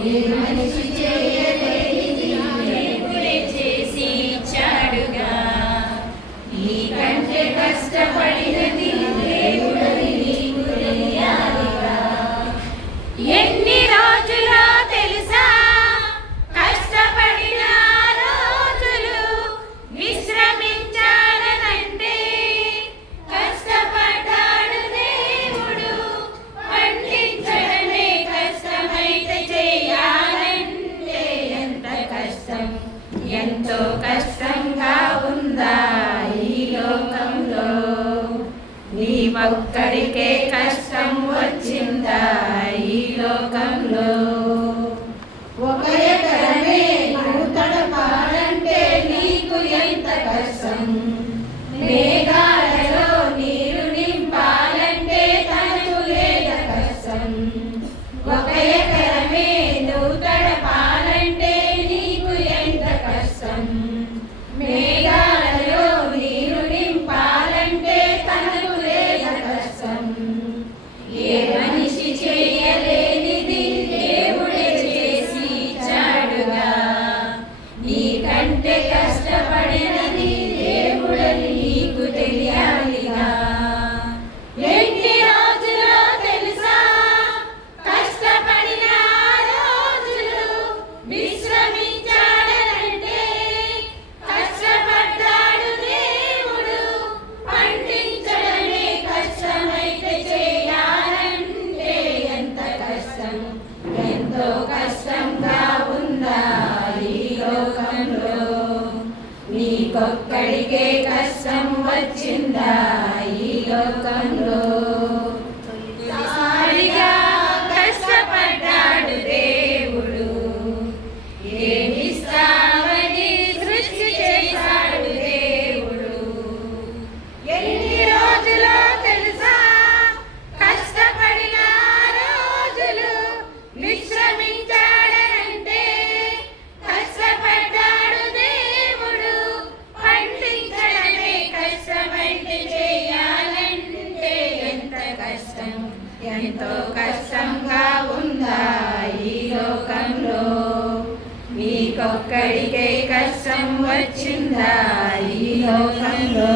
Amén. ఒక్కరికే కష్టం ఒక్కడికే కష్టం వచ్చిందా? ఈ లోకంలో ఎంతో కష్టంగా ఉందా ఈ లోకంలో? మీకొక్కడికే కష్టం వచ్చిందా ఈ లోకంలో?